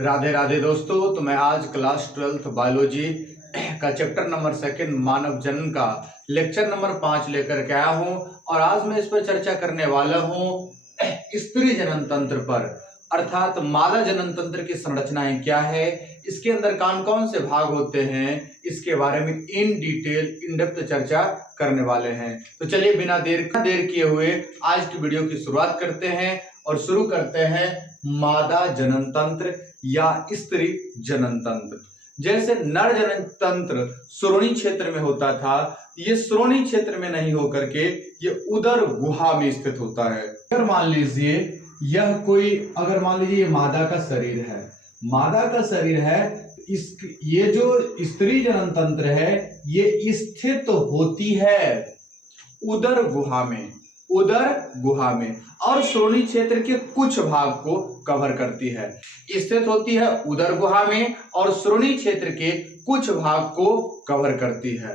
राधे राधे दोस्तों। तो मैं आज क्लास 12th बायोलॉजी का चैप्टर नंबर 2 मानव जन्म का लेक्चर नंबर 5 लेकर के आया हूं और आज मैं इस पर चर्चा करने वाला हूं स्त्री जनन तंत्र पर, अर्थात मादा जनन तंत्र की संरचनाएं क्या है, इसके अंदर कौन कौन से भाग होते हैं, इसके बारे में इन डिटेल इन डेप्थ चर्चा करने वाले हैं। तो चलिए बिना देर किए हुए आज की वीडियो की शुरुआत करते हैं और शुरू करते हैं मादा जनन तंत्र या स्त्री जनन तंत्र। जैसे नर जनन तंत्र श्रोणि क्षेत्र में होता था, ये श्रोणि क्षेत्र में नहीं होकर के ये उदर गुहा में स्थित होता है। अगर मान लीजिए अगर मान लीजिए ये मादा का शरीर है, मादा का शरीर है, ये जो स्त्री जनन तंत्र है ये स्थित होती है उदर गुहा में और श्रोणि क्षेत्र के कुछ भाग को कवर करती है। स्थित होती है उदर गुहा में और श्रोणि क्षेत्र के कुछ भाग को कवर करती है।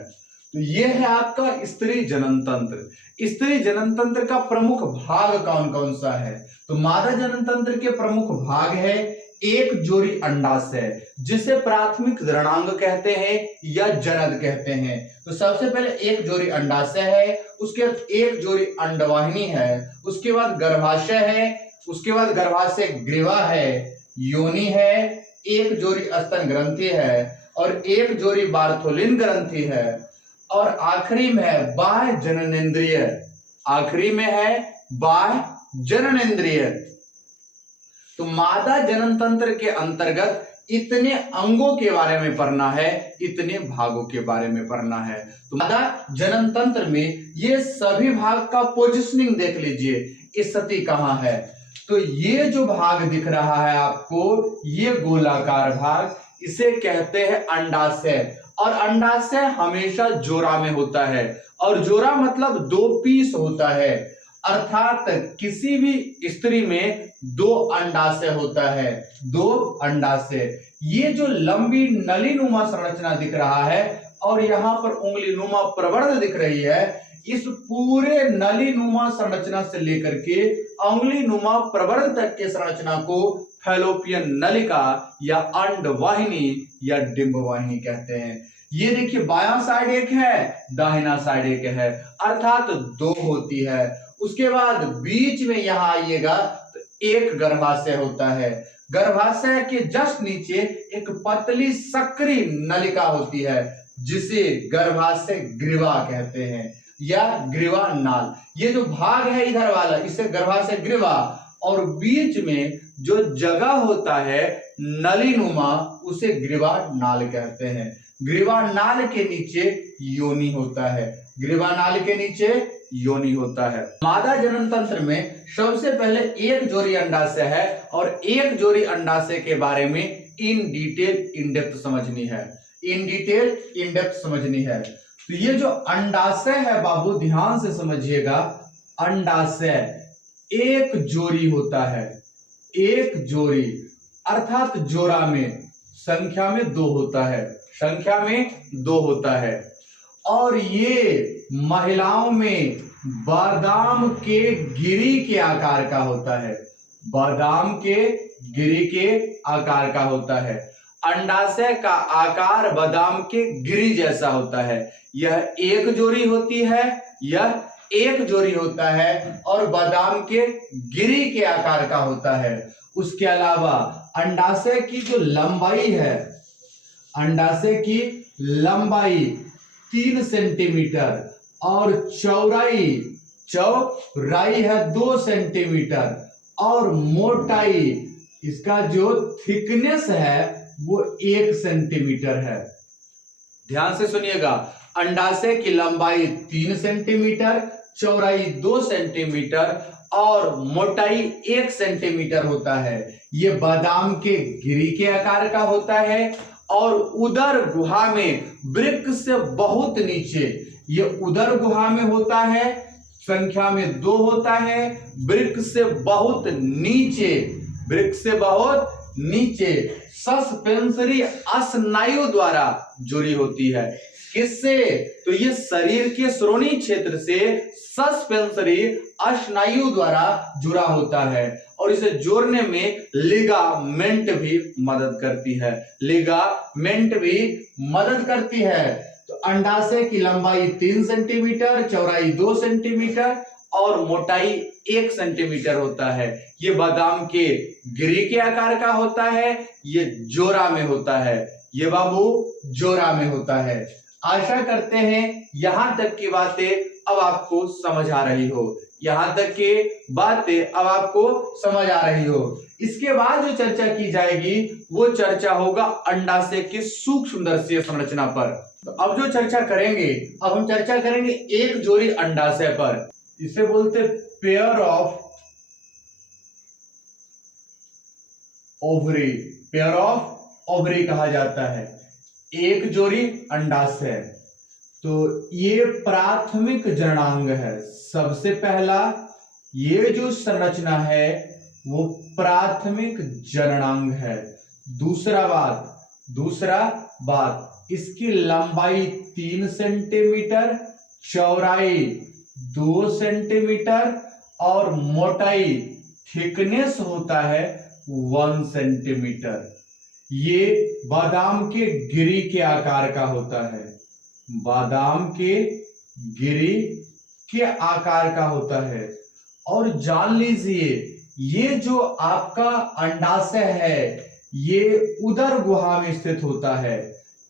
तो यह है आपका स्त्री जनन तंत्र। स्त्री जनन तंत्र का प्रमुख भाग कौन कौन सा है? तो मादा जनन तंत्र के प्रमुख भाग है एक जोड़ी अंडाशय, जिसे प्राथमिक ऋणांग कहते हैं या जनन कहते हैं। तो सबसे पहले एक जोड़ी अंडाशय है, उसके बाद एक जोड़ी अंडवाहिनी है, उसके बाद गर्भाशय है, उसके बाद गर्भाशय ग्रीवा है, योनि है, एक जोड़ी स्तन ग्रंथि है और एक जोड़ी बार्थोलिन ग्रंथि है और आखिरी में है बाह्य जननेंद्रिय। आखिरी में है बाह्य जननेंद्रिय। तो मादा जनन तंत्र के अंतर्गत इतने अंगों के बारे में पढ़ना है, इतने भागों के बारे में पढ़ना है। तो मादा जनन तंत्र में ये सभी भाग का पोजीशनिंग देख लीजिए, स्थिति कहाँ है। तो ये जो भाग दिख रहा है आपको, ये गोलाकार भाग, इसे कहते हैं अंडाशय। और अंडाशय हमेशा जोड़ा में होता है और जोड़ा मतलब दो पीस होता है, अर्थात किसी भी स्त्री में दो अंडाशय होता है, दो अंडाशय। ये जो लंबी नलीनुमा संरचना दिख रहा है और यहाँ पर उंगली नुमा प्रवर्ध दिख रही है, इस पूरे नलीनुमा संरचना से लेकर के उंगली नुमा प्रवर्ध तक के संरचना को फैलोपियन नलिका या अंडवाहिनी या डिंबवाहिनी कहते हैं। ये देखिए बायां साइड एक है, दाहिना साइड एक है, अर्थात दो होती है। उसके बाद बीच में यहां आइएगा तो एक गर्भाशय होता है। गर्भाशय के जस्ट नीचे एक पतली सक्रिय नलिका होती है, जिसे गर्भाशय ग्रीवा कहते हैं या ग्रीवा नाल। ये जो भाग है इधर वाला, इसे गर्भाशय ग्रीवा, और बीच में जो जगह होता है नलीनुमा, उसे ग्रीवा नाल कहते हैं। ग्रीवा नाल के नीचे योनि होता है, ग्रीवा नाल के नीचे योनि होता है। मादा जनन तंत्र में सबसे पहले एक जोड़ी अंडाशय है और एक जोड़ी अंडाशय के बारे में इन डिटेल इन डेप्थ समझनी है, इन डिटेल इन डेप्थ समझनी है। तो ये जो अंडाशय है बाबू ध्यान से समझिएगा, अंडाशय एक जोड़ी होता है, एक जोड़ी अर्थात जोड़ा में संख्या में दो होता है, संख्या में दो होता है। और ये महिलाओं में बादाम के गिरी के आकार का होता है, बादाम के गिरी के आकार का होता है। अंडाशय का आकार बादाम के गिरी जैसा होता है। यह एक जोड़ी होती है, यह एक जोड़ी होता है और बादाम के गिरी के आकार का होता है। उसके अलावा अंडाशय की जो लंबाई है, अंडाशय की लंबाई 3 सेंटीमीटर और चौड़ाई है 2 सेंटीमीटर और मोटाई, इसका जो थिकनेस है वो 1 सेंटीमीटर है। ध्यान से सुनिएगा, अंडाशय की लंबाई 3 सेंटीमीटर, चौड़ाई 2 सेंटीमीटर और मोटाई 1 सेंटीमीटर होता है। ये बादाम के गिरी के आकार का होता है और उदर गुहा में वृक्क से बहुत नीचे, ये उदर गुहा में होता है, संख्या में 2 होता है, वृक्क से बहुत नीचे, वृक्क से बहुत नीचे सस्पेंसरी स्नायु द्वारा जुड़ी होती है। किससे? तो ये शरीर के श्रोणि क्षेत्र से सस्पेंसरी स्नायु द्वारा जुड़ा होता है और इसे जोड़ने में लिगामेंट भी मदद करती है, लिगामेंट भी मदद करती है। तो अंडाशय की लंबाई 3 सेंटीमीटर, चौड़ाई 2 सेंटीमीटर और मोटाई 1 सेंटीमीटर होता है। ये बादाम के गिरी के आकार का होता है, ये जोरा में होता है, ये बाबू जोरा में होता है। आशा करते हैं यहां तक की बातें अब आपको समझ आ रही हो, यहां तक की बातें अब आपको समझ आ रही हो। इसके बाद जो चर्चा की जाएगी वो चर्चा होगा अंडाशय की सूक्ष्मदर्शीय संरचना पर। तो अब जो चर्चा करेंगे, अब हम चर्चा करेंगे एक जोड़ी अंडाशय पर। इसे बोलते pair of ovary, pair of ovary कहा जाता है, एक जोड़ी अंडाशय। तो ये प्राथमिक जननांग है। सबसे पहला ये जो संरचना है वो प्राथमिक जननांग है। दूसरा बात इसकी लंबाई 3 सेंटीमीटर, चौड़ाई 2 सेंटीमीटर और मोटाई थिकनेस होता है 1 सेंटीमीटर। ये बादाम के गिरी के आकार का होता है, बादाम के गिरी के आकार का होता है। और जान लीजिए ये जो आपका अंडाशय है ये उदर गुहा में स्थित होता है।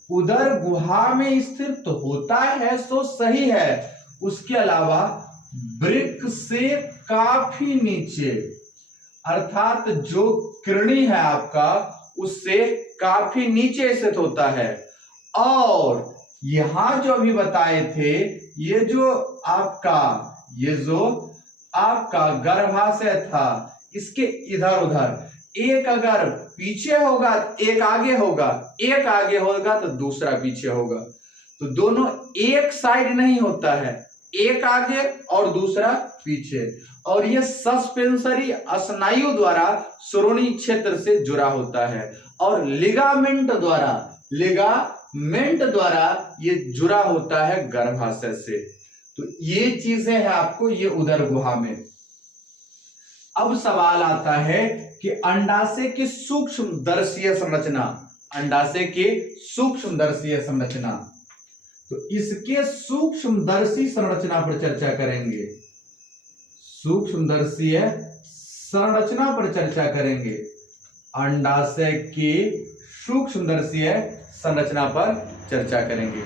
उदर गुहा में स्थित तो होता है तो सही है, उसके अलावा वृक्क से काफी नीचे, अर्थात जो किरणी है आपका उससे काफी नीचे स्थित होता है। और यहां जो अभी बताए थे ये जो आपका गर्भाशय था इसके इधर उधर, एक अगर पीछे होगा एक आगे होगा, एक आगे होगा तो दूसरा पीछे होगा, तो दोनों एक साइड नहीं होता है, एक आगे और दूसरा पीछे। और ये सस्पेंसरी स्नायु द्वारा श्रोणि क्षेत्र से जुड़ा होता है और लिगामेंट द्वारा ये जुड़ा होता है गर्भाशय से। तो ये चीजें हैं आपको ये उदर गुहा में। अब सवाल आता है कि अंडाशय की सूक्ष्मदर्शीय संरचना, अंडाशय की सूक्ष्मदर्शीय संरचना। तो इसके सूक्ष्मदर्शी संरचना पर चर्चा करेंगे, सूक्ष्मदर्शीय संरचना पर चर्चा करेंगे, अंडाशय की सूक्ष्मदर्शीय संरचना पर चर्चा करेंगे।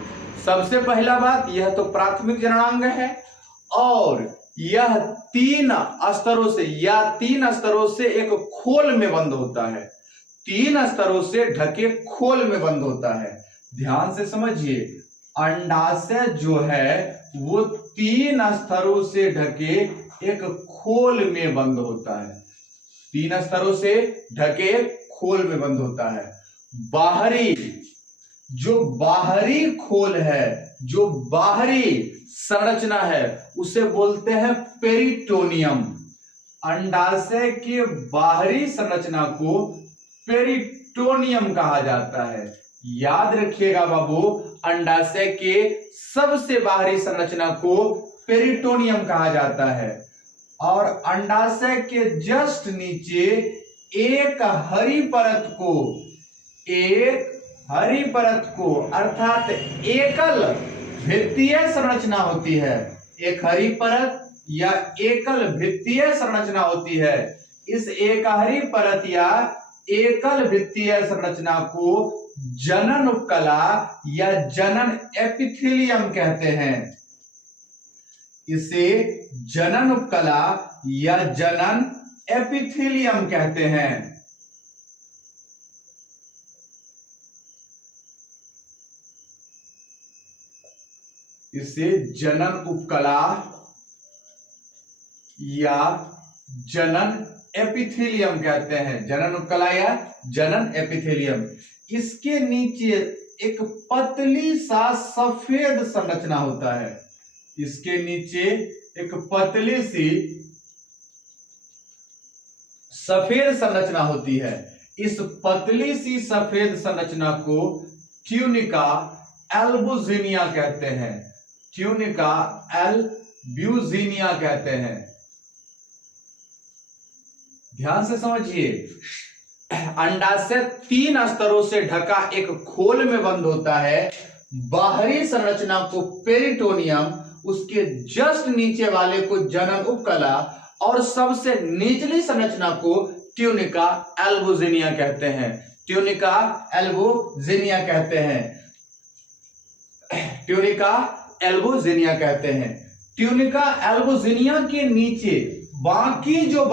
सबसे पहला बात, यह तो प्राथमिक जननांग है और यह 3 स्तरों से एक खोल में बंद होता है, 3 स्तरों से ढके खोल में बंद होता है। ध्यान से समझिए, अंडाशय जो है वो 3 स्तरों से ढके एक खोल में बंद होता है, 3 स्तरों से ढके खोल में बंद होता है। बाहरी खोल है, जो बाहरी संरचना है उसे बोलते हैं पेरिटोनियम। अंडाशय के बाहरी संरचना को पेरिटोनियम कहा जाता है। याद रखिएगा बाबू, अंडाशय के सबसे बाहरी संरचना को पेरिटोनियम कहा जाता है। और अंडाशय के जस्ट नीचे एक हरी परत को अर्थात एकल भित्तीय संरचना होती है, एक हरी परत या एकल भित्तीय संरचना होती है। इस एक हरी परत या एकल भित्तीय संरचना को जनन उपकला या जनन एपिथेलियम कहते हैं। इसे जनन उपकला या जनन एपिथेलियम कहते हैं। इसे जनन उपकला या जनन एपिथेलियम कहते हैं, जनन उपकला या जनन एपिथेलियम। इसके नीचे एक पतली सा सफेद संरचना होता है, इसके नीचे एक पतली सी सफेद संरचना होती है। इस पतली सी सफेद संरचना को ट्यूनिका एल्बुजिनिया कहते हैं, ट्यूनिका एल्ब्यूजिनिया कहते हैं। ध्यान से समझिए, अंडाशय 3 स्तरों से ढका एक खोल में बंद होता है। बाहरी संरचना को पेरिटोनियम, उसके जस्ट नीचे वाले को जनन उपकला और सबसे निचली संरचना को ट्यूनिका एल्बोजेनिया कहते हैं। ट्यूनिका एल्बोजेनिया कहते हैं। ट्यूनिका एल्बोजेनिया कहते हैं। ट्यूनिका एल्बोजेनिया के नीचे बाकी जो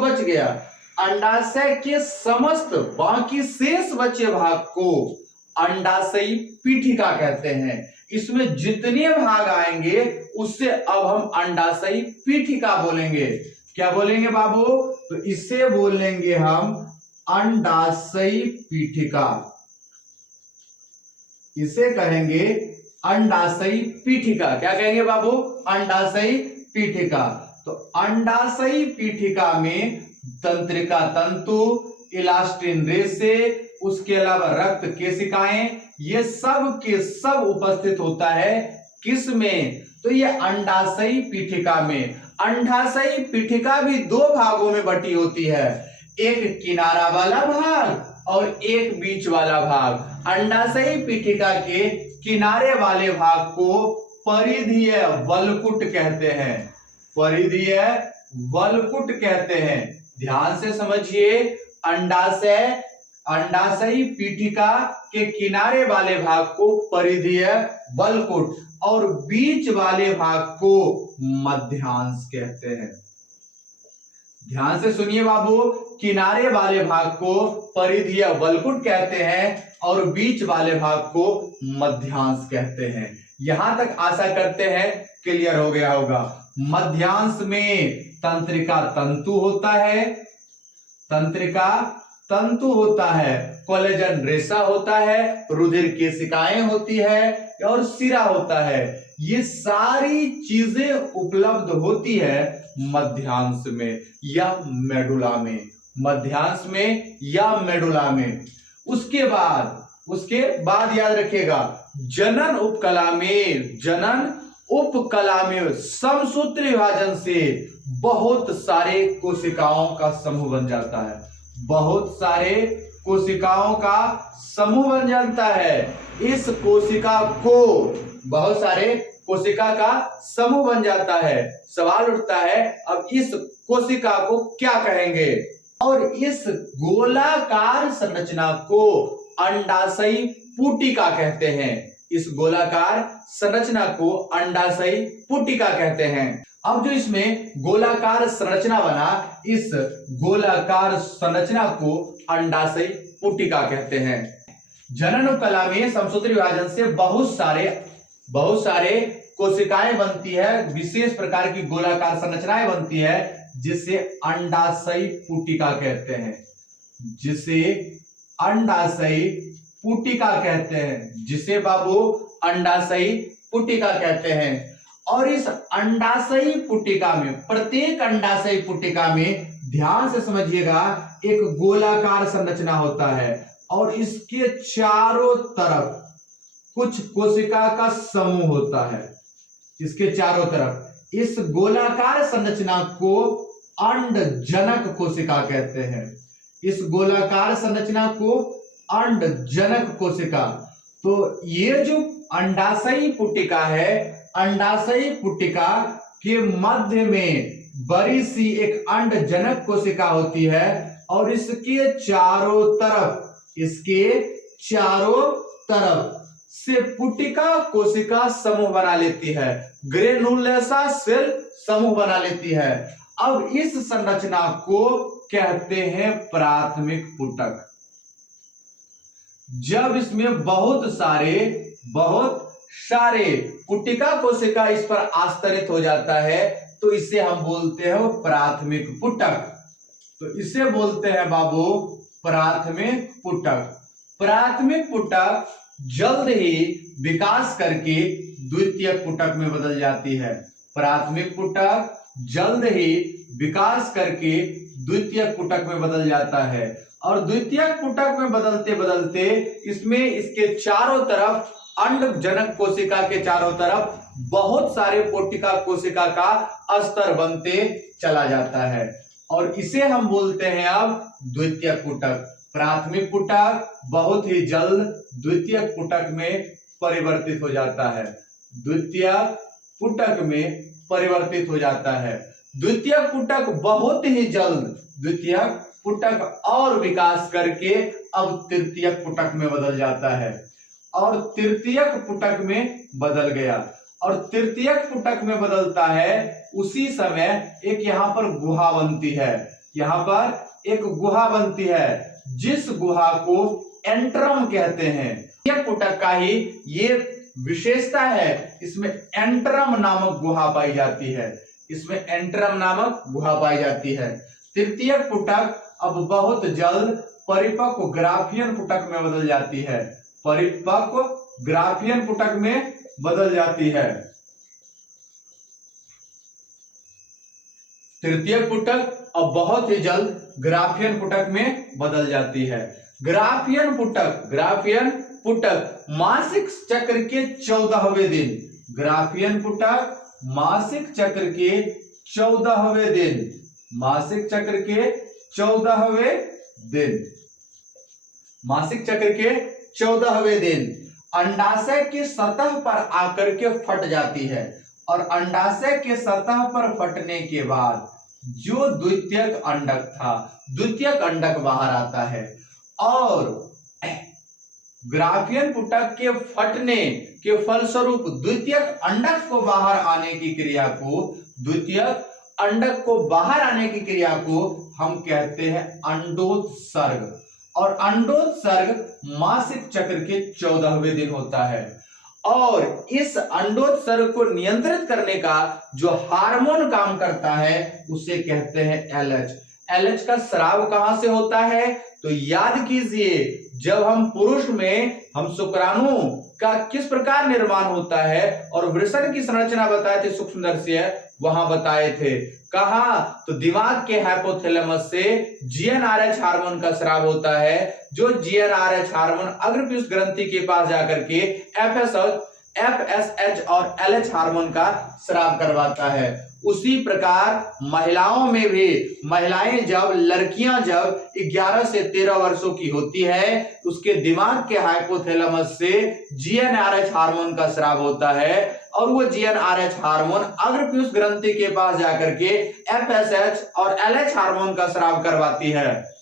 बच गया अंडाशय के समस्त बाकी शेष बचे भाग को अंडाशयी पीठिका कहते हैं। इसमें जितने भाग आएंगे उससे अब हम अंडाशयी पीठिका बोलेंगे। क्या बोलेंगे बाबू? तो इसे बोलेंगे हम अंडाशयी पीठिका। इसे कहेंगे अंडाशयी पीठिका। क्या कहेंगे बाबू? अंडाशयी पीठिका। तो अंडाशयी पीठिका में तंत्रिका तंतु, इलास्टिन रेशे, उसके अलावा रक्त केशिकाएं, ये सब के सब उपस्थित होता है। किस में? तो ये अंडाशयी पीठिका में। अंडाशयी पीठिका भी 2 भागों में बटी होती है, एक किनारा वाला भाग और एक बीच वाला भाग। अंडाशयी पीठिका के किनारे वाले भाग को परिधीय वलकुट कहते हैं। परिधीय वलकुट कहते हैं। ध्यान से समझिए, अंडाशयी पीठिका के किनारे वाले भाग को परिधीय वलकुट और बीच वाले भाग को मध्यांश कहते हैं। ध्यान से सुनिए बाबू, किनारे वाले भाग को परिधीय वलकुट कहते हैं और बीच वाले भाग को मध्यांश कहते हैं। यहां तक आशा करते हैं क्लियर हो गया होगा। मध्यांश में तंत्रिका तंतु होता है, तंत्रिका तंतु होता है, कोलेजन रेशा होता है, रुधिर केशिकाएं होती है और सिरा होता है। ये सारी चीजें उपलब्ध होती है मध्यांश में या मेडुला में। मध्यांश में या मेडुला में। उसके बाद याद रखिएगा, जनन उपकला में समसूत्री विभाजन से बहुत सारे कोशिकाओं का समूह बन जाता है। बहुत सारे कोशिकाओं का समूह बन जाता है। इस कोशिका को बहुत सारे कोशिका का समूह बन जाता है। सवाल उठता है, अब इस कोशिका को क्या कहेंगे? और इस गोलाकार संरचना को अंडाशयी पुटिका कहते हैं। इस गोलाकार संरचना को अंडाशयी पुटिका कहते हैं। अब जो इसमें गोलाकार संरचना बना, इस गोलाकार संरचना को अंडाशयी पुटिका कहते हैं। जनन उपकला में समसूत्री विभाजन से बहुत सारे कोशिकाएं बनती है, विशेष प्रकार की गोलाकार संरचनाएं बनती है, जिसे अंडाशयी पुटिका कहते हैं। जिसे अंडाशयी पुटिका कहते हैं। जिसे बाबू अंडाशयी पुटिका कहते हैं। और इस अंडाशयी पुटिका में, प्रत्येक अंडाशयी पुटिका में ध्यान से समझिएगा, एक गोलाकार संरचना होता है और इसके चारों तरफ कुछ कोशिका का समूह होता है। इसके चारों तरफ इस गोलाकार संरचना को अंडजनक कोशिका कहते हैं। इस गोलाकार संरचना को अंडजनक कोशिका। तो ये जो अंडाशयी पुटिका है, अंडाशयी पुटिका के मध्य में बड़ी सी एक अंडजनक कोशिका होती है और इसके चारों तरफ से पुटिका कोशिका समूह बना लेती है, ग्रेनुलोसा सेल समूह बना लेती है। अब इस संरचना को कहते हैं प्राथमिक पुटक। जब इसमें बहुत सारे पुटिका कोशिका इस पर आस्तरित हो जाता है तो इसे हम बोलते हैं प्राथमिक पुटक। तो इसे बोलते हैं बाबू प्राथमिक पुटक। प्राथमिक पुटक जल्द ही विकास करके द्वितीयक पुटक में बदल जाती है। प्राथमिक पुटक जल्द ही विकास करके द्वितीयक पुटक में बदल जाता है और द्वितीयक पुटक में बदलते बदलते इसमें इसके चारों तरफ अंडजनक कोशिका के चारों तरफ बहुत सारे पुटिका कोशिका का स्तर बनते चला जाता है और इसे हम बोलते हैं अब द्वितीयक पुटक। प्राथमिक पुटक बहुत ही जल्द द्वितीयक पुटक में परिवर्तित हो जाता है, द्वितीयक पुटक में परिवर्तित हो जाता है। द्वितीयक पुटक बहुत ही जल्द द्वितीयक पुटक और विकास करके अब तृतीयक पुटक में बदल जाता है और तृतीयक पुटक में बदल गया और तृतीयक पुटक में बदलता है। उसी समय एक यहाँ पर गुहा बनती है, यहाँ पर एक गुहा बनती है जिस गुहा को एंट्रम कहते हैं। तृतीयक पुटक का ही ये विशेषता है, इसमें एंट्रम नामक गुहा पाई जाती है, इसमें एंट्रम नामक गुहा पाई जाती है। तृतीयक पुटक अब बहुत जल्द परिपक्व ग्राफियन पुटक में बदल जाती है, परिपक्व ग्राफियन पुटक में बदल जाती है। तृतीयक पुटक अब बहुत ही जल्द ग्राफियन पुटक में बदल जाती है। ग्राफियन पुटक मासिक चक्र के 14वें दिन, ग्राफियन पुटक मासिक चक्र के 14वें दिन, मासिक चक्र के 14वें दिन, मासिक चक्र के 14वें दिन अंडाशय की सतह पर आकर के फट जाती है और अंडाशय के सतह पर फटने के बाद जो द्वितीयक अंडक था, द्वितीयक अंडक बाहर आता है और ग्राफियन पुटक के फटने के फलस्वरूप द्वितीयक अंडक को बाहर आने की क्रिया को, द्वितीयक अंडक को बाहर आने की क्रिया को हम कहते हैं अंडोत्सर्ग और अंडोत्सर्ग मासिक चक्र के 14वें दिन होता है और इस अंडोत्सर्ग को नियंत्रित करने का जो हार्मोन काम करता है उसे कहते हैं एलएच। एलएच का स्राव कहां से होता है तो याद कीजिए, जब हम पुरुष में हम शुक्राणु का किस प्रकार निर्माण होता है और वृषण की संरचना बताए थे सूक्ष्मदर्शी, वहां बताए थे। कहा तो दिमाग के हाइपोथैलेमस से जीएनआरएच हार्मोन का स्राव होता है, जो जीएनआरएच हार्मोन अग्रपृष्ठ ग्रंथि के पास जाकर के एफएसएच और एलएच हार्मोन का स्राव करवाता है। उसी प्रकार महिलाओं में भी, महिलाएं जब, लड़कियां जब 11 से 13 वर्षों की होती है, उसके दिमाग के हाइपोथैलेमस से जीएनआरएच हार्मोन का स्राव होता है और वो जीएनआरएच हार्मोन अग्रपृष्ठ ग्रंथि के पास जाकर के एफएसएच और एलएच हार्मोन का स्राव करवाती है।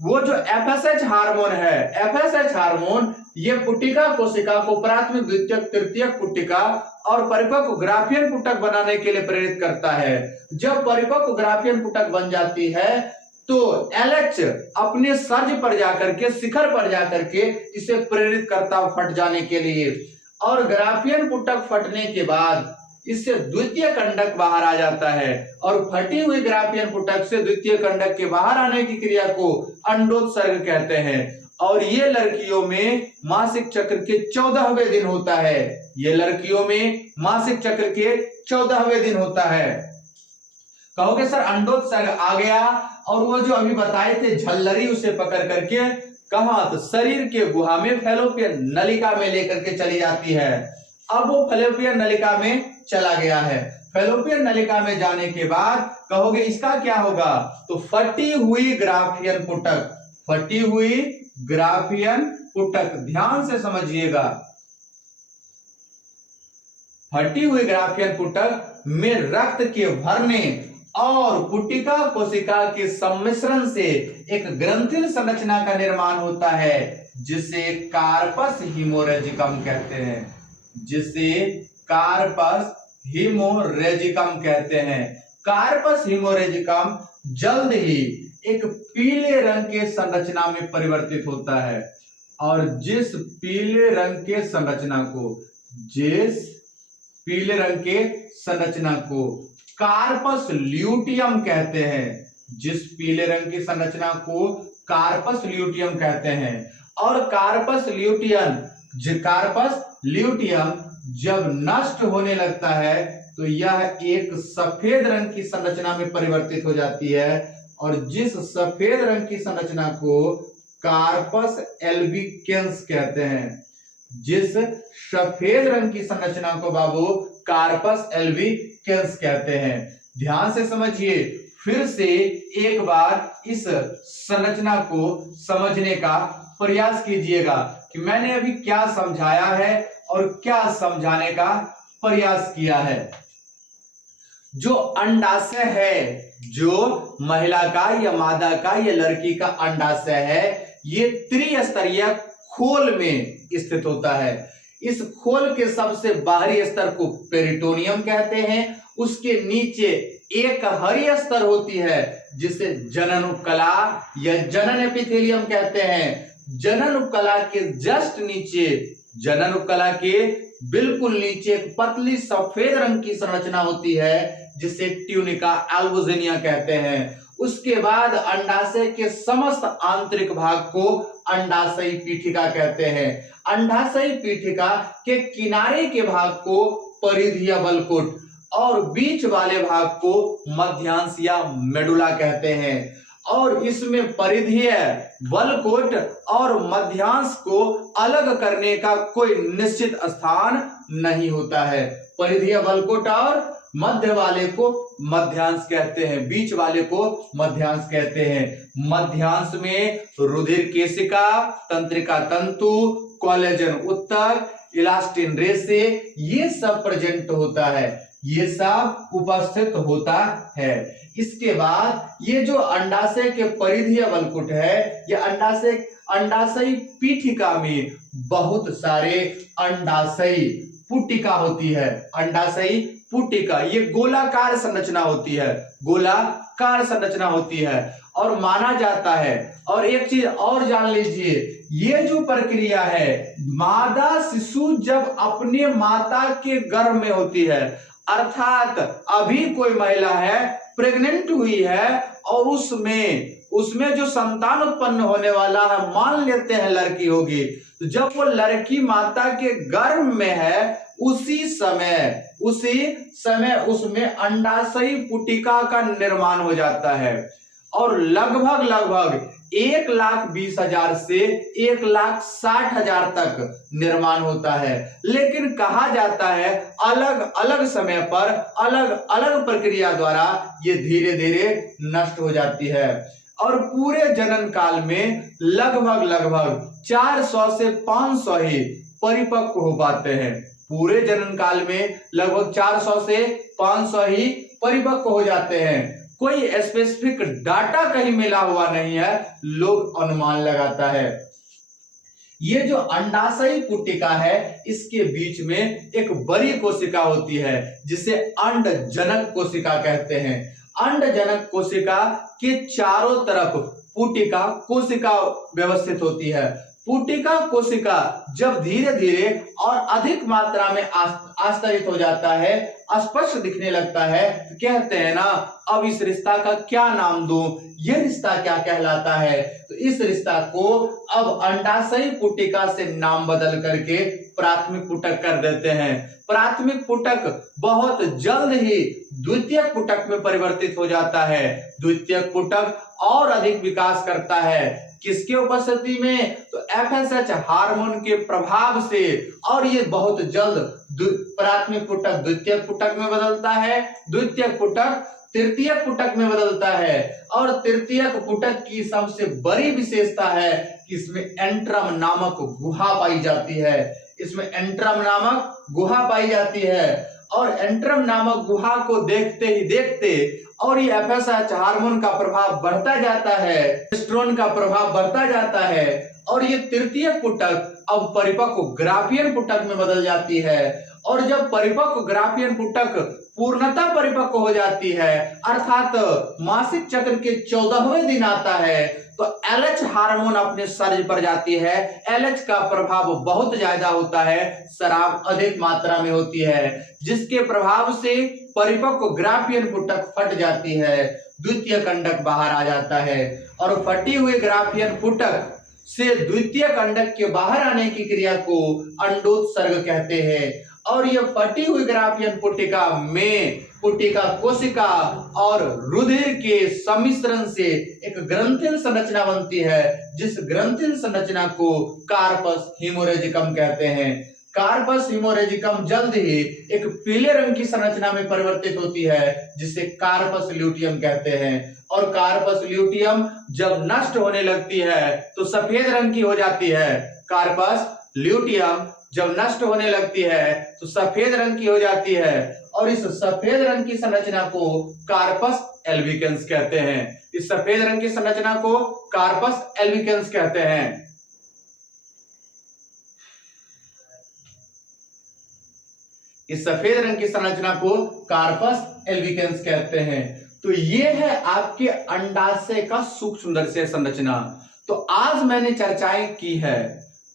वो जो एफएसएच हार्मोन है, एफएसएच हार्मोन ये पुटिका कोशिका को प्राथमिक, द्वितीयक, तृतीयक पुटिका और परिपक्व ग्राफियन पुटक बनाने के लिए प्रेरित करता है। जब परिपक्व ग्राफियन पुटक बन जाती है तो एलएच अपने सर्ज पर जाकर के, शिखर पर जाकर के इसे प्रेरित करता फट जाने के लिए और ग्राफियन पुटक फटने के बाद इससे द्वितीय कंडक बाहर आ जाता है और फटी हुई ग्राफियन पुटक से द्वितीय कंडक के बाहर आने की क्रिया को अंडोत्सर्ग कहते हैं और ये लड़कियों में मासिक चक्र के 14वें दिन होता है। ये लड़कियों में मासिक चक्र के 14वें दिन होता है। कहोगे सर अंडोत्सर्ग आ गया और वो जो अभी बताए थे झल्लरी, उसे पकड़ करके कहां तो शरीर के गुहा में फैलोपियन नलिका में लेकर के चली जाती है। अब वो फैलोपियन नलिका में चला गया है। फैलोपियन नलिका में जाने के बाद कहोगे इसका क्या होगा तो फटी हुई ग्राफियन पुटक, फटी हुई ग्राफियन पुटक, ध्यान से समझिएगा, फटी हुई ग्राफियन पुटक में रक्त के भरने और पुटिका कोशिका के सम्मिश्रण से एक ग्रंथिल संरचना का निर्माण होता है जिसे कार्पस हीमोरेजिकम कहते हैं, जिसे कार्पस हीमोरेजिकम कहते हैं। कार्पस हीमोरेजिकम जल्द ही एक पीले रंग के संरचना में परिवर्तित होता है और जिस पीले रंग के संरचना को, जिस पीले रंग के संरचना को कार्पस ल्यूटियम कहते हैं, जिस पीले रंग की संरचना को कार्पस ल्यूटियम कहते हैं और कार्पस ल्यूटियम जब नष्ट होने लगता है तो यह एक सफेद रंग की संरचना में परिवर्तित हो जाती है और जिस सफेद रंग की संरचना को कार्पस एल्बिकेंस कहते हैं, जिस सफेद रंग की संरचना को बाबू कार्पस एल्बिकेंस कहते हैं। ध्यान से समझिए, फिर से एक बार इस संरचना को समझने का प्रयास कीजिएगा कि मैंने अभी क्या समझाया है और क्या समझाने का प्रयास किया है। जो अंडाशय है, जो महिला का या मादा का या लड़की का अंडाशय है, ये त्रिस्तरीय खोल में स्थित होता है। इस खोल के सबसे बाहरी स्तर को पेरिटोनियम कहते हैं। उसके नीचे एक हरी स्तर होती है जिसे जननकला या जनन एपिथेलियम कहते हैं। जननकला के जस्ट नीचे, जननकला के बिल्कुल नीचे एक पतली सफेद रंग की संरचना होती है जिसे ट्यूनिका एल्बोजेनिया कहते हैं। उसके बाद अंडाशय के समस्त आंतरिक भाग को अंडाशयी पीठिका कहते हैं। अंडाशयी पीठिका के किनारे के भाग को परिधीय बलकोट और बीच वाले भाग को मध्यांश या मेडुला कहते हैं। और इसमें परिधीय, बलकोट और मध्यांश को अलग करने का कोई निश्चित स्थान नहीं होता है। परिधीय बलकोट और मध्य वाले को मध्यांश कहते हैं, बीच वाले को मध्यांश कहते हैं। मध्यांश में रुधिर केशिका, तंत्रिका तंतु, कोलेजन उत्तक, इलास्टिन रेशे, ये सब प्रेजेंट होता है, ये सब उपस्थित होता है। इसके बाद ये जो अंडाशय के परिधीय बलकुट है, ये अंडाशयी पीठिका में बहुत सारे अंडाशयी पुटिका होती है। अंडाशयी पुटिका ये गोलाकार संरचना होती है, गोलाकार संरचना होती है। और माना जाता है, और एक चीज और जान लीजिए, ये जो प्रक्रिया है, मादा शिशु जब अपने माता के गर्भ में होती है, अर्थात अभी कोई महिला है, प्रेग्नेंट हुई है और उसमें जो संतान उत्पन्न होने वाला है, मान लेते हैं लड़की होगी, तो जब वो लड़की माता के गर्भ में है, उसी समय उसमें अंडाशयी पुटिका का निर्माण हो जाता है। और लगभग 1,20,000 से 1,60,000 तक निर्माण होता है। लेकिन कहा जाता है अलग अलग समय पर अलग अलग प्रक्रिया द्वारा ये धीरे धीरे नष्ट हो जाती है। और पूरे जनन काल में लगभग 400 से 500 ही परिपक्व हो पाते हैं। पूरे जनन काल में लगभग 400 से 500 ही परिपक्व हो जाते हैं। कोई स्पेसिफिक डाटा कहीं मिला हुआ नहीं है, लोग अनुमान लगाता है। ये जो अंडाशयी पुटिका है, इसके बीच में एक बड़ी कोशिका होती है जिसे अंडजनक कोशिका कहते हैं। अंडजनक कोशिका के चारों तरफ पुटिका कोशिका व्यवस्थित होती है। पुटिका कोशिका जब धीरे धीरे और अधिक मात्रा में आस्तरित हो जाता है, स्पष्ट दिखने लगता है, तो कहते हैं ना, अब इस रिश्ता का क्या नाम दूं, ये रिश्ता क्या कहलाता है। तो इस रिश्ता को अब अंडाशयी पुटिका से नाम बदल करके प्राथमिक पुटक कर देते हैं। प्राथमिक पुटक बहुत जल्द ही द्वितीयक पुटक में परिवर्तित हो जाता है। द्वितीयक पुटक और अधिक विकास करता है, किसके उपस्थिति में, तो FSH हार्मोन के प्रभाव से। और ये बहुत जल्द प्राथमिक पुटक द्वितीयक पुटक में बदलता है, द्वितीयक पुटक तृतीयक पुटक में बदलता है। और तृतीयक पुटक की सबसे बड़ी विशेषता है कि इसमें एंट्रम नामक गुहा पाई जाती है। इसमें एंट्रम नामक गुहा पाई जाती है। और एंट्रम नामक गुहा को देखते ही देखते और ये FSH हार्मोन का प्रभाव बढ़ता जाता है, टेस्टोस्टेरोन का प्रभाव बढ़ता जाता है। और ये तृतीयक पुटक अब परिपक्व ग्राफियन पुटक में बदल जाती है। और जब परिपक्व ग्राफियन पुटक पूर्णतः परिपक्व हो जाती है, अर्थात मासिक चक्र के 14वें दिन आता है, तो LH हार्मोन अपने सर्ज पर जाती है। LH का प्रभाव बहुत ज्यादा होता है, शराब अधिक मात्रा में होती है, जिसके प्रभाव से परिपक्व ग्राफियन पुटक फट जाती है, द्वितीय कंडक बाहर आ जाता है। और फटी हुई ग्राफियन पुटक से द्वितीय कंडक के बाहर आने की क्रिया को अंडोत्सर्ग कहते हैं। और यह फटी हुई ग्राफियन पुटिका में पुटिका कोशिका और रुधिर के सम्मिश्रण से एक ग्रंथिल संरचना बनती है, जिस ग्रंथिल संरचना को कार्पस हेमोरेजिकम कहते हैं। कार्पस हीमोरेजिकम जल्द ही एक पीले रंग की संरचना में परिवर्तित होती है जिसे कार्पस ल्यूटियम कहते हैं। और कार्पस ल्यूटियम जब नष्ट होने लगती है तो सफेद रंग की हो जाती है। कार्पस ल्यूटियम जब नष्ट होने लगती है तो सफेद रंग की हो जाती है और इस सफेद रंग की संरचना को कार्पस एल्बिकेंस कहते हैं। इस सफेद रंग की संरचना को कार्पस एल्बिकेंस कहते हैं। इस सफेद रंग की संरचना को कार्पस एल्बिकेंस कहते हैं। तो ये है आपके अंडाशय का सूक्ष्मदर्शी संरचना। तो आज मैंने चर्चाएं की है,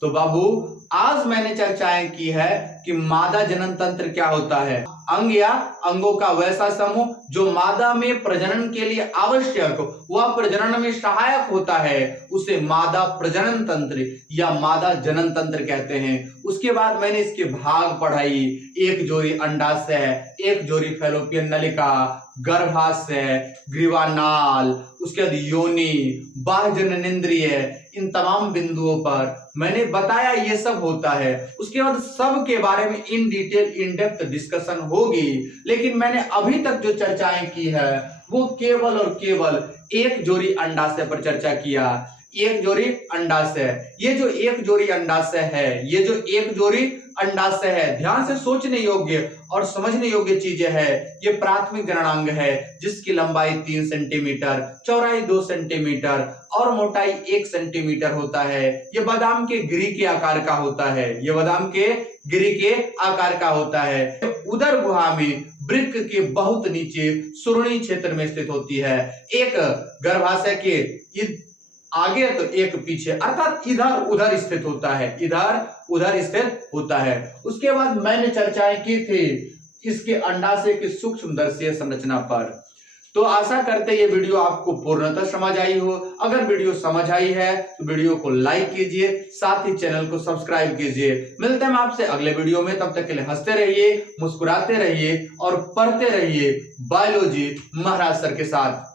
तो बाबू आज मैंने चर्चाएं की है कि मादा जनन तंत्र क्या होता है। अंग या अंगों का वैसा समूह जो मादा में प्रजनन के लिए आवश्यक वह प्रजनन में सहायक होता है उसे मादा प्रजनन तंत्र या मादा जनन तंत्र कहते हैं। उसके बाद मैंने इसके भाग पढ़ाई, एक जोड़ी अंडाशय, एक जोड़ी फैलोपियन नलिका, गर्भाशय, ग्रीवानाल, उसके बाद योनि, बाह्य जननेंद्रिय, इन तमाम बिंदुओं पर मैंने बताया ये सब होता है। उसके बाद सब के बारे में in detail in depth discussion होगी, लेकिन मैंने अभी तक जो चर्चाएं की है वो केवल और केवल एक जोड़ी अंडाशय पर चर्चा किया। एक जोड़ी अंडाशय, ये जो एक जोड़ी अंडाशय है, ये जो एक जोड़ी अंडाशय है, ध्यान से सोचने योग्य और समझने योग्य चीजें है। ये प्राथमिक जननांग है जिसकी लंबाई 3 सेंटीमीटर, चौड़ाई 2 सेंटीमीटर और मोटाई 1 सेंटीमीटर होता है। ये बादाम के गिरी के आकार का होता है। ये बादाम के गिरी के आकार का होता है। उदर गुहा में वृक्क के बहुत नीचे सुरणी क्षेत्र में स्थित होती है। एक गर्भाशय के आगे तो एक पीछे, अर्थात इधर उधर स्थित होता है, इधर उधर स्थित होता है। उसके बाद मैंने चर्चाएं की थी इसके अंडाशय की सूक्ष्मदर्शी संरचना पर। तो आशा करते ये वीडियो आपको पूर्णतः समझ आई हो। अगर वीडियो समझ आई है तो वीडियो को लाइक कीजिए, साथ ही चैनल को सब्सक्राइब कीजिए। मिलते हैं आपसे अगले वीडियो में, तब तक के लिए हंसते रहिए, मुस्कुराते रहिए और पढ़ते रहिए बायोलॉजी महाराज सर के साथ।